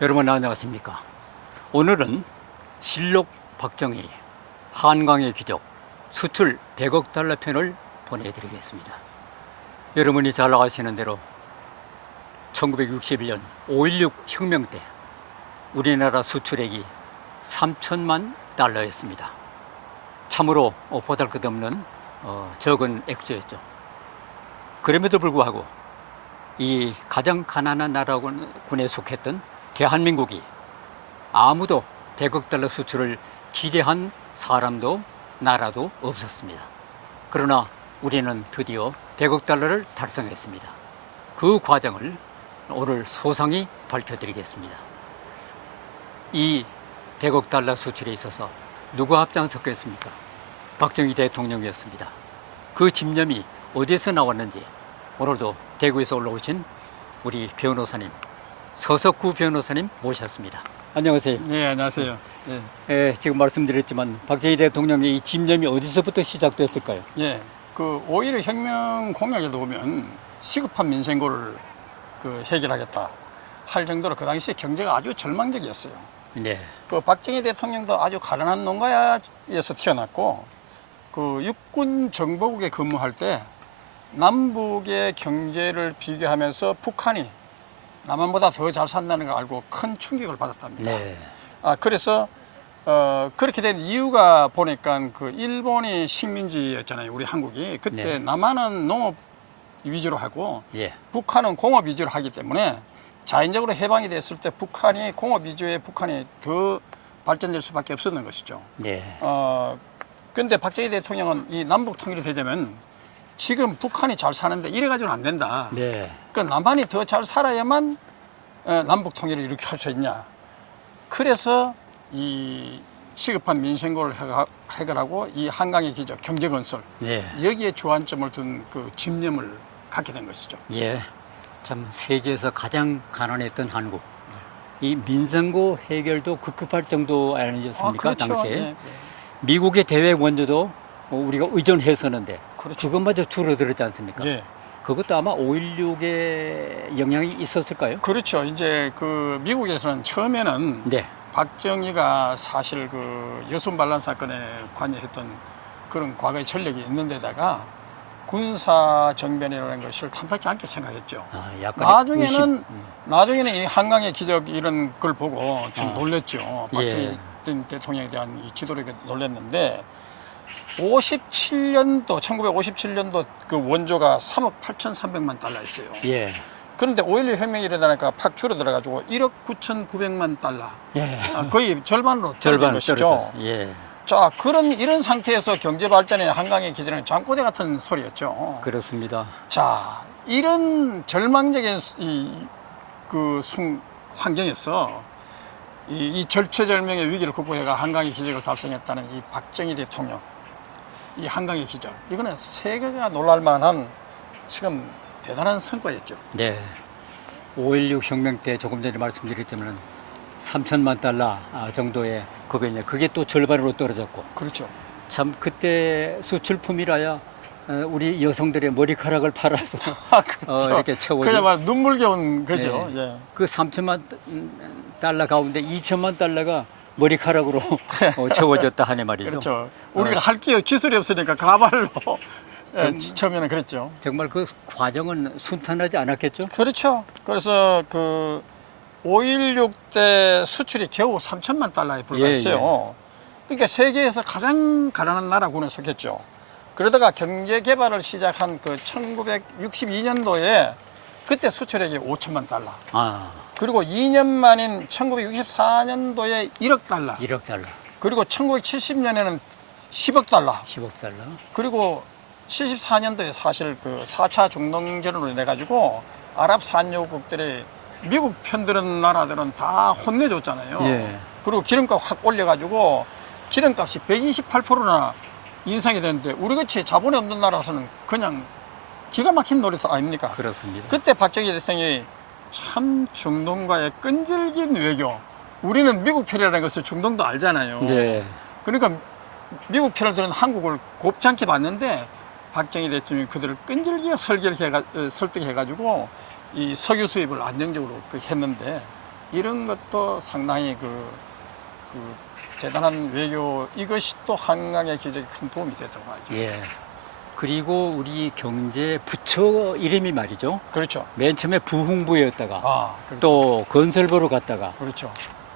여러분 안녕하십니까? 오늘은 실록 박정희 한강의 기적 수출 100억 달러 편을 보내드리겠습니다. 여러분이 잘 아시는 대로 1961년 5.16 혁명 때 우리나라 수출액이 3천만 달러였습니다. 참으로 보잘것없는 적은 액수였죠. 그럼에도 불구하고 이 가장 가난한 나라군에 속했던 대한민국이 아무도 100억 달러 수출을 기대한 사람도 나라도 없었습니다. 그러나 우리는 드디어 100억 달러를 달성했습니다. 그 과정을 오늘 소상히 밝혀드리겠습니다. 이 100억 달러 수출에 있어서 누가 앞장섰겠습니까? 박정희 대통령이었습니다. 그 집념이 어디서 나왔는지 오늘도 대구에서 올라오신 우리 변호사님, 서석구 변호사님 모셨습니다. 안녕하세요. 네, 안녕하세요. 네. 지금 말씀드렸지만 박정희 대통령의 이 집념이 어디서부터 시작됐을까요? 예, 그 5.16 혁명 공약에도 보면 시급한 민생고를 해결하겠다 할 정도로 그 당시에 경제가 아주 절망적이었어요. 네. 그 박정희 대통령도 아주 가난한 농가에서 태어났고 그 육군 정보국에 근무할 때 남북의 경제를 비교하면서 북한이 남한보다 더 잘 산다는 걸 알고 큰 충격을 받았답니다. 네. 그래서 그렇게 된 이유가 보니까 그 일본이 식민지였잖아요. 우리 한국이 그때 네. 남한은 농업 위주로 하고 예. 북한은 공업 위주로 하기 때문에 자연적으로 해방이 됐을 때 북한이 공업 위주의 북한이 더 발전될 수밖에 없었는 것이죠. 네. 그런데 박정희 대통령은 이 남북 통일이 되자면 지금 북한이 잘 사는데 이래 가지고는 안 된다. 네. 그러니까 남한이 더 잘 살아야만 남북 통일을 이렇게 할 수 있냐. 그래서 이 시급한 민생고를 해결하고 이 한강의 기적 경제 건설 네. 여기에 주안점을 둔 그 집념을 갖게 된 것이죠. 예. 참 세계에서 가장 가난했던 한국. 이 민생고 해결도 급급할 정도 아니었습니까? 그렇죠. 당시에. 네. 미국의 대외 원조도 우리가 의존했었는데 그렇죠. 그것마저 줄어들었지 않습니까? 예. 그것도 아마 5.16의 영향이 있었을까요? 그렇죠. 이제 그 미국에서는 처음에는 네. 박정희가 사실 그 여순 반란 사건에 관여했던 그런 과거의 전력이 있는데다가 군사 정변이라는 것을 탐탁지 않게 생각했죠. 약간 나중에는 이 한강의 기적 이런 걸 보고 좀 놀랬죠. 예. 박정희 대통령에 대한 이 지도력에 놀랬는데 1957년도 그 원조가 3억 8,300만 달러였어요. 예. 그런데 5.16 혁명이 일어나니까 팍 줄어들어가지고 1억 9,900만 달러. 예. 거의 절반으로 떨어진 것이죠. 떨어졌어요. 예. 자, 이런 상태에서 경제 발전의 한강의 기준은 잠꼬대 같은 소리였죠. 그렇습니다. 자, 이런 절망적인 환경에서 이 절체절명의 위기를 극복해가 한강의 기적을 달성했다는 이 박정희 대통령, 이 한강의 기적, 이거는 세계가 놀랄만한 지금 대단한 성과였죠. 네. 5.16 혁명 때 조금 전에 말씀드렸지만 3천만 달러 정도의 그게 또 절반으로 떨어졌고. 그렇죠. 참 그때 수출품이라야 우리 여성들의 머리카락을 팔아서 그렇죠. 이렇게 채워주. 그야말로 눈물겨운 거죠. 네. 예. 그 3천만 달러 가운데 2천만 달러가 머리카락으로 채워졌다 하네 말이죠. 그렇죠. 우리가 할 게 기술이 없으니까 가발로 처음에는 그랬죠. 정말 그 과정은 순탄하지 않았겠죠? 그렇죠. 그래서 그 5.16 때 수출이 겨우 3천만 달러에 불과했어요. 그러니까 세계에서 가장 가난한 나라군에 속했죠. 그러다가 경제 개발을 시작한 그 1962년도에 그때 수출액이 5천만 달러. 그리고 2년 만인 1964년도에 1억 달러. 1억 달러. 그리고 1970년에는 10억 달러. 10억 달러. 그리고 74년도에 사실 그 4차 중동전으로 인해 가지고 아랍 산유국들이 미국 편드는 나라들은 다 혼내줬잖아요. 예. 그리고 기름값 확 올려가지고 기름값이 128%나 인상이 됐는데 우리같이 자본이 없는 나라에서는 그냥 기가 막힌 노릇 아닙니까? 그렇습니다. 그때 박정희 대통령이 참 중동과의 끈질긴 외교. 우리는 미국 편이라는 것을 중동도 알잖아요. 네. 그러니까 미국 편을 들은 한국을 곱지 않게 봤는데 박정희 대통령이 그들을 끈질기게 설득해가지고 이 석유 수입을 안정적으로 했는데 이런 것도 상당히 그 대단한 외교, 이것이 또 한강의 기적에 큰 도움이 됐다고 하죠. 예. 그리고 우리 경제 부처 이름이 말이죠. 그렇죠. 맨 처음에 부흥부였다가 그렇죠. 또 건설부로 갔다가 그렇죠.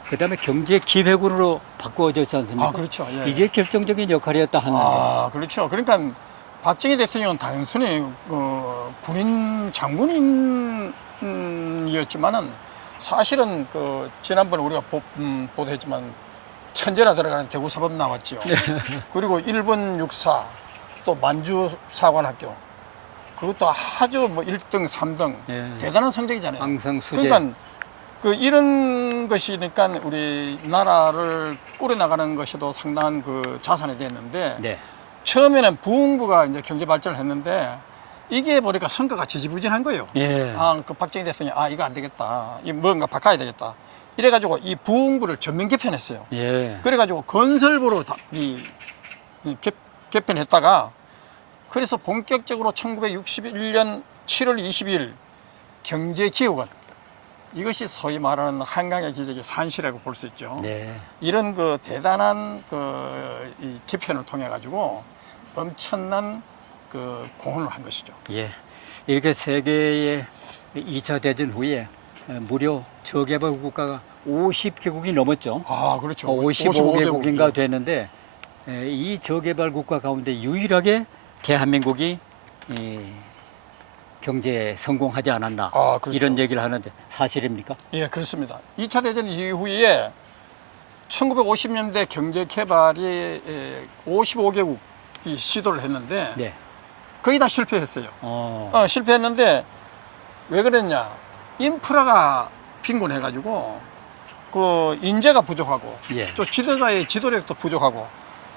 그다음에 경제기획으로 바꾸어졌지 않습니까? 그렇죠. 예. 이게 결정적인 역할이었다 하는데. 그렇죠. 그러니까 박정희 대통령은 단순히 군인 장군이었지만은 사실은 지난번 우리가 보도했지만 천재라 들어가는 대구사범 나왔죠. 그리고 일본 육사, 또 만주 사관학교, 그것도 아주 뭐 1등, 3등 예. 대단한 성적이잖아요. 항상 수재. 그러니까 이런 것이니까 우리 나라를 꾸려나가는 것에도 상당한 자산이 됐는데 네. 처음에는 부흥부가 이제 경제 발전을 했는데 이게 보니까 성과가 지지부진한 거예요. 예. 그 박정희 대통령이 이거 안 되겠다, 이 뭔가 바꿔야 되겠다. 이래가지고 이 부흥부를 전면 개편했어요. 예. 그래가지고 건설부로 개편했다가 그래서 본격적으로 1961년 7월 22일 경제기획원, 이것이 소위 말하는 한강의 기적의 산시라고 볼 수 있죠. 네. 이런 대단한 이 개편을 통해 가지고 엄청난 공헌을 한 것이죠. 예. 이렇게 세계의 2차 대전 후에 무려 저개발 국가가 50개국이 넘었죠. 그렇죠. 55개국인가 되는데 이 저개발 국가 가운데 유일하게 대한민국이 경제 성공하지 않았나 그렇죠. 이런 얘기를 하는데 사실입니까? 예, 그렇습니다. 2차 대전 이후에 1950년대 경제 개발이 55개국이 시도를 했는데 네. 거의 다 실패했어요. 실패했는데 왜 그랬냐? 인프라가 빈곤해가지고 인재가 부족하고 예. 또 지도자의 지도력도 부족하고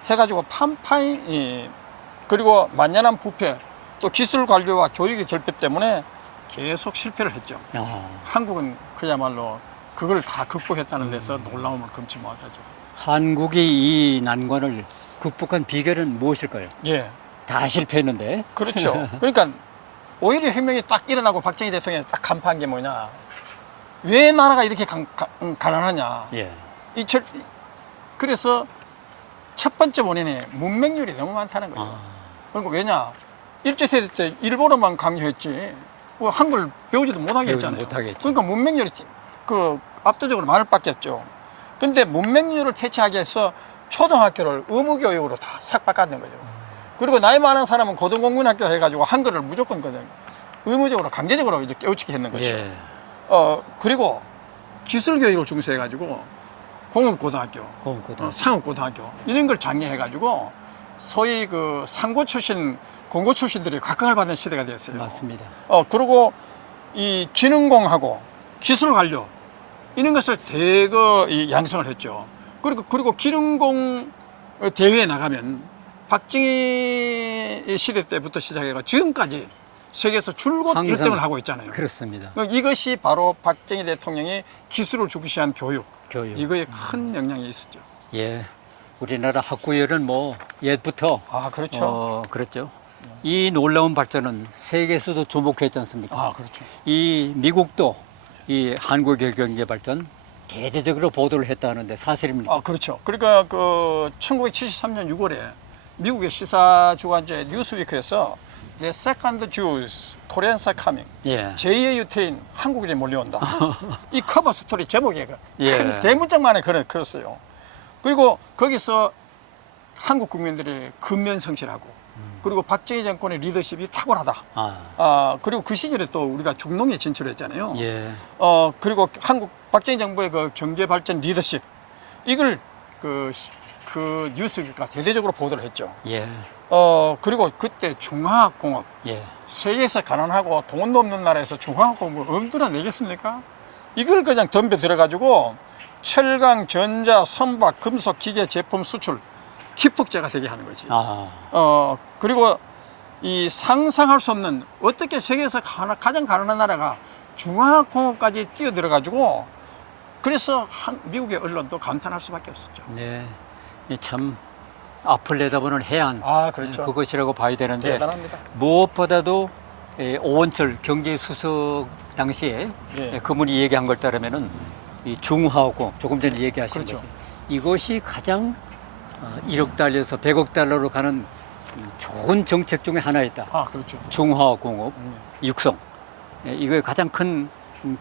해가지고 판파이, 그리고 만연한 부패, 또 기술 관료와 교육의 결핍 때문에 계속 실패를 했죠. 한국은 그야말로 그걸 다 극복했다는 데서 놀라움을 금치 못하죠. 한국이 이 난관을 극복한 비결은 무엇일까요? 예, 다 실패했는데. 그렇죠. 그러니까 오히려 혁명이 딱 일어나고 박정희 대통령이 딱 간파한 게 뭐냐? 왜 나라가 이렇게 가난하냐? 예. 그래서 첫 번째 원인이 문맹률이 너무 많다는 거예요. 그러니까 왜냐? 일제시대 때 일본어만 강요했지 한글 배우지도 못하게 했잖아요. 그러니까 문맹률이 압도적으로 많을 밖에 없죠. 근데 문맹률을 퇴치하기 위해서 초등학교를 의무교육으로 다 싹 바꿨는 거죠. 그리고 나이 많은 사람은 고등공군학교 해가지고 한글을 무조건 의무적으로 강제적으로 이제 깨우치게 했는 거죠. 예. 그리고 기술교육을 중시해가지고 공업고등학교, 상업고등학교 이런 걸 장려해가지고 소위 상고 출신, 공고 출신들이 각광을 받는 시대가 되었어요. 맞습니다. 그리고 이 기능공하고 기술 관료 이런 것을 대거 양성을 했죠. 그리고 기능공 대회에 나가면 박정희 시대 때부터 시작해서 지금까지 세계에서 줄곧 1등을 하고 있잖아요. 그렇습니다. 이것이 바로 박정희 대통령이 기술을 중시한 교육. 이거에 큰 영향이 있었죠. 예. 우리나라 학구열은 뭐 옛부터 그렇죠. 그랬죠. 이 놀라운 발전은 세계에서도 주목했지 않습니까? 그렇죠. 이 미국도 이 한국의 경제 발전 대대적으로 보도를 했다는데 사실입니까? 그렇죠. 그러니까 1973년 6월에 미국의 시사 주간지 뉴스위크에서 The Second Jews, Koreans are coming. 예. 제2의 유태인 한국인이 몰려온다. 이 커버 스토리 제목에 예. 큰 대문짝만에 그랬어요. 그리고 거기서 한국 국민들이 근면성실하고 그리고 박정희 정권의 리더십이 탁월하다. 그리고 그 시절에 또 우리가 중농에 진출했잖아요. 예. 그리고 박정희 정부의 경제 발전 리더십 이걸 그 뉴스가 대대적으로 보도를 했죠. 예. 그리고 그때 중화학공업, 예. 세계에서 가난하고 돈도 없는 나라에서 중화학공업을 얼마나 내겠습니까? 이걸 그냥 덤벼 들어가지고 철강, 전자, 선박, 금속, 기계, 제품 수출 기폭제가 되게 하는 거지. 그리고 이 상상할 수 없는 어떻게 세계에서 가장 가난한 나라가 중화학공업까지 뛰어들어가지고 그래서 미국의 언론도 감탄할 수밖에 없었죠. 네. 참 앞을 내다보는 해안 그렇죠. 그것이라고 봐야 되는데 대단합니다. 무엇보다도 오원철 경제수석 당시에 예. 그분이 얘기한 걸 따르면은 이 중화학공 조금 전에 얘기하신 그렇죠. 것이 이것이 가장 1억 달러에서 100억 달러로 가는 좋은 정책 중에 하나였다. 아, 그렇죠. 중화공업 음. 육성. 이거 가장 큰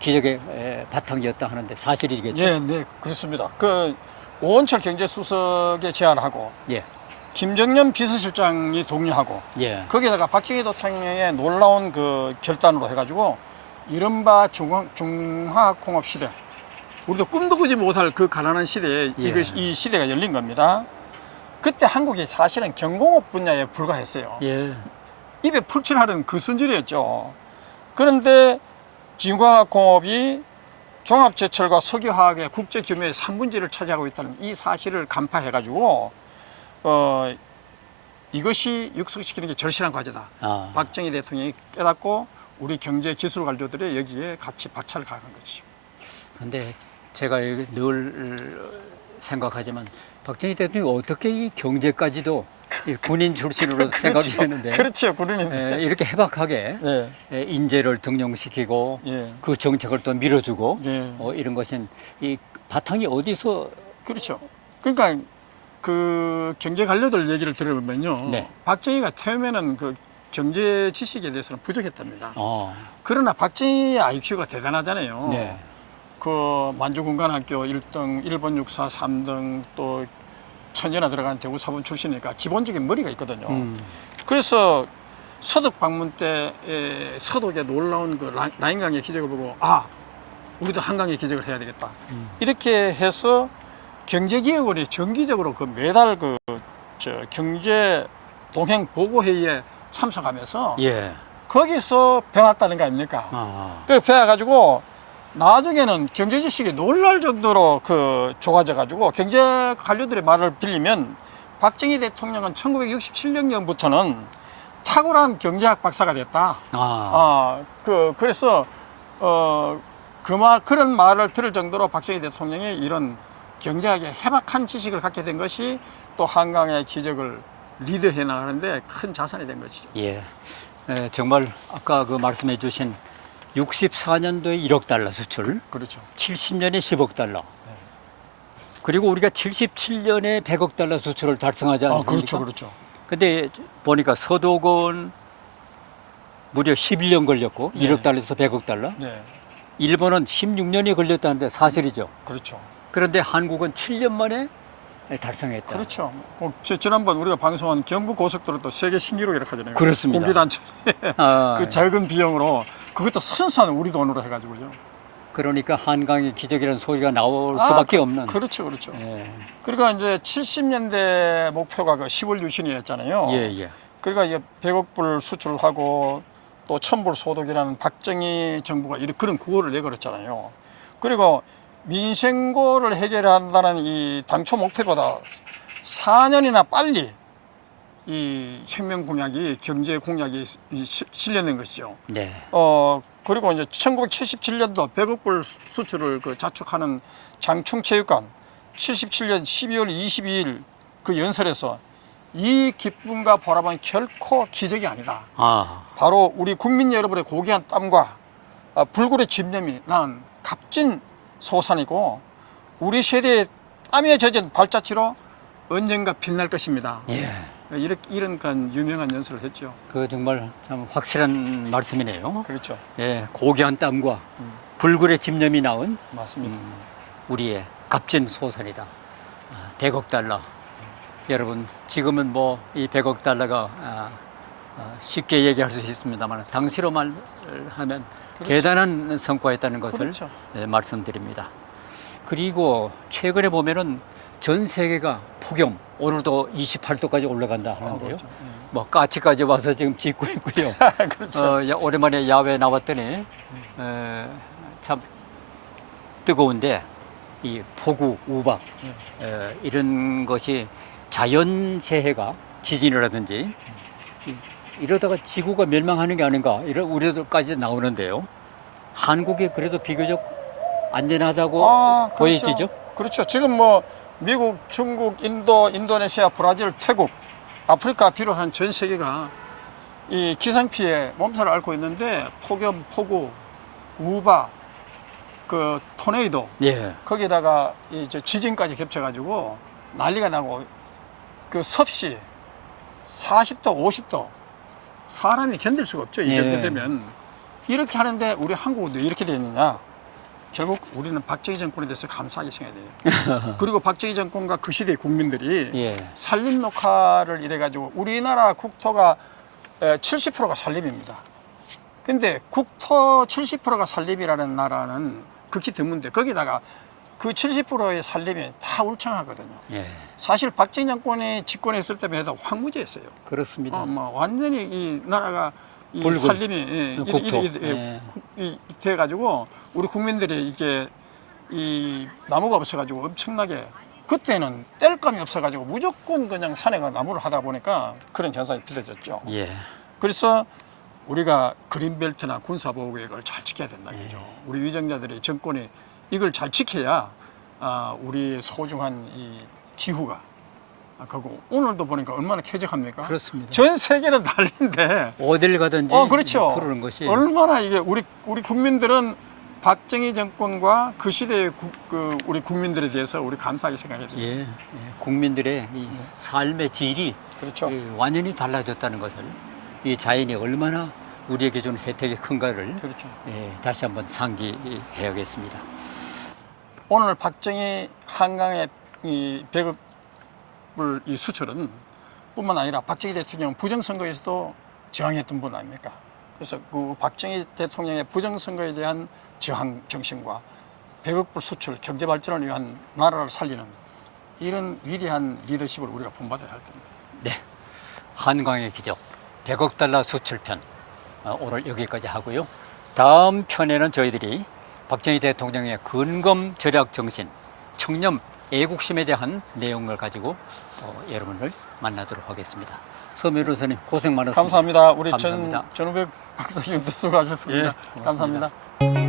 기적의 바탕이었다 하는데 사실이겠죠? 예, 네, 그렇습니다. 그 오원철 경제수석의 제안하고 예. 김정년 비서실장이 동의하고 예. 거기에다가 박정희 대통령의 놀라운 그 결단으로 해가지고 이른바 중화공업 시대, 우리도 꿈도 꾸지 못할 그 가난한 시대에 예. 이 시대가 열린 겁니다. 그때 한국이 사실은 경공업 분야에 불과했어요. 예. 입에 풀칠하는 그 순질이었죠. 그런데 중화공업이 종합제철과 석유화학의 국제 규모의 3분지를 차지하고 있다는 이 사실을 간파해가지고 이것이 육성시키는 게 절실한 과제다. 아. 박정희 대통령이 깨닫고 우리 경제 기술 관료들이 여기에 같이 박차를 가한 거지. 근데 제가 늘 생각하지만 박정희 대통령이 어떻게 이 경제까지도 이 군인 출신으로 생각이 되는데 그렇죠, 군인인데. 이렇게 해박하게 예, 인재를 등용시키고 예, 그 정책을 또 밀어주고 예. 이런 것은 이 바탕이 어디서 그렇죠. 그러니까 그 경제 관료들 얘기를 들어보면요, 네. 박정희가 처음에는 그 경제 지식에 대해서는 부족했답니다. 그러나 박정희 IQ가 대단하잖아요. 네. 그 만주군관학교 1등, 일본 육사 3등, 또 천연화 들어가는 대구 사범 출신이니까 기본적인 머리가 있거든요. 그래서 서독 방문 때 서독의 놀라운 그 라인강의 기적을 보고 우리도 한강의 기적을 해야 되겠다. 이렇게 해서 경제기획원이 정기적으로 그 매달 경제 동행 보고회의에 참석하면서 예. 거기서 배웠다는 거 아닙니까? 그래서 배워가지고 나중에는 경제 지식이 놀랄 정도로 좋아져가지고 경제 관료들의 말을 빌리면 박정희 대통령은 1967년부터는 탁월한 경제학 박사가 됐다. 그래서 그런 말을 들을 정도로 박정희 대통령이 이런 경제학에 해박한 지식을 갖게 된 것이 또 한강의 기적을 리드해 나가는데 큰 자산이 된 것이죠. 예. 정말 아까 그 말씀해 주신 64년도에 1억 달러 수출, 그렇죠. 70년에 10억 달러. 그리고 우리가 77년에 100억 달러 수출을 달성하지 않습니까? 그렇죠, 그렇죠. 근데 보니까 서독은 무려 11년 걸렸고 네. 1억 달러에서 100억 달러. 네, 일본은 16년이 걸렸다는데 사실이죠. 그렇죠. 그런데 한국은 7년 만에 달성했다. 그렇죠. 지난번 우리가 방송한 경부 고속도로도 세계 신기록이라고 하잖아요. 그렇습니다. 공기단체 아, 그 작은 비용으로 그것도 순수한 우리 돈으로 해가지고요. 그러니까 한강의 기적이라는 소리가 나올 수밖에 없는. 그렇죠, 그렇죠. 예. 그러니까 이제 70년대 목표가 그 10월 유신이었잖아요. 예, 예. 그러니까 이게 100억 불 수출을 하고 또 1000불 소득이라는 박정희 정부가 그런 구호를 내걸었잖아요. 그리고 민생고를 해결한다는 이 당초 목표보다 4년이나 빨리 이 혁명 공약이 경제 공약이 실현된 것이죠. 네. 그리고 이제 1977년도 100억 불 수출을 자축하는 장충체육관 77년 12월 22일 그 연설에서 이 기쁨과 보람은 결코 기적이 아니다. 바로 우리 국민 여러분의 고귀한 땀과 불굴의 집념이 낳은 값진 소산이고 우리 세대의 땀에 젖은 발자취로 언젠가 빛날 것입니다. 예. 이런 유명한 연설을 했죠. 그 정말 참 확실한 말씀이네요. 그렇죠. 예, 고귀한 땀과 불굴의 집념이 나온 맞습니다. 우리의 값진 소산이다. 100억 달러. 여러분 지금은 뭐 이 100억 달러가 쉽게 얘기할 수 있습니다만 당시로 말하면 그렇죠. 대단한 성과였다는 것을 그렇죠. 말씀드립니다. 그리고 최근에 보면은 전 세계가 폭염 오늘도 28도까지 올라간다 하는데요. 그렇죠. 뭐 까치까지 와서 지금 짓고 있고요. 그렇죠. 오랜만에 야외 나왔더니 참 뜨거운데 이 폭우, 우박 이런 것이 자연재해가 지진이라든지 이러다가 지구가 멸망하는 게 아닌가 이런 우려들까지 나오는데요. 한국이 그래도 비교적 안전하다고 그렇죠. 보여지죠? 그렇죠. 지금 뭐 미국, 중국, 인도, 인도네시아, 브라질, 태국, 아프리카 비롯한 전 세계가 이 기상 피해 몸살을 앓고 있는데 폭염, 폭우, 우박 그 토네이도 예. 거기다가 이제 지진까지 겹쳐가지고 난리가 나고 그 섭씨 40도, 50도 사람이 견딜 수가 없죠. 이 예. 정도 되면 이렇게 하는데 우리 한국은 왜 이렇게 되느냐? 결국 우리는 박정희 정권에 대해서 감사하게 생각해야 돼요. 그리고 박정희 정권과 그 시대의 국민들이 예. 산림 녹화를 이래가지고 우리나라 국토가 70%가 산림입니다. 근데 국토 70%가 산림이라는 나라는 극히 드문데 거기다가 그 70%의 산림이 다 울창하거든요. 예. 사실 박정희 정권이 집권했을 때만 해도 황무지였어요. 그렇습니다. 뭐 완전히 이 나라가 이 붉은 산림이 국토. 예. 돼가지고 우리 국민들이 이게 이 나무가 없어가지고 엄청나게 그때는 뗄감이 없어가지고 무조건 그냥 산에 가 나무를 하다 보니까 그런 현상이 빚어졌죠. 예. 그래서 우리가 그린벨트나 군사보호구역을 잘 지켜야 된다는 예. 거죠. 우리 위정자들이 정권이 이걸 잘 지켜야 우리 소중한 이 기후가 그거 오늘도 보니까 얼마나 쾌적합니까? 그렇습니다. 전 세계는 난리인데 어딜 가든지 그렇죠. 부르는 것이 얼마나 이게 우리 국민들은 박정희 정권과 그 시대의 우리 국민들에 대해서 우리 감사하게 생각해야 돼요. 예. 예. 국민들의 이 삶의 질이 그렇죠. 완전히 달라졌다는 것을 이 자연이 얼마나 우리에게 준 혜택이 큰가를 그렇죠. 다시 한번 상기해야겠습니다. 오늘 박정희 한강의 이 배급을 이 수출은 뿐만 아니라 박정희 대통령 부정선거에서도 저항했던 분 아닙니까? 그래서 그 박정희 대통령의 부정선거에 대한 저항 정신과 배급불 수출 경제 발전을 위한 나라를 살리는 이런 위대한 리더십을 우리가 본받아야 할 겁니다. 네, 한강의 기적 100억 달러 수출편 오늘 여기까지 하고요. 다음 편에는 저희들이 박정희 대통령의 근검 절약 정신, 청렴 애국심에 대한 내용을 가지고 여러분을 만나도록 하겠습니다. 서면 변호사님 고생 많으셨습니다. 감사합니다. 우리 감사합니다. 전우백 박사님도 수고하셨습니다. 예, 고맙습니다. 감사합니다.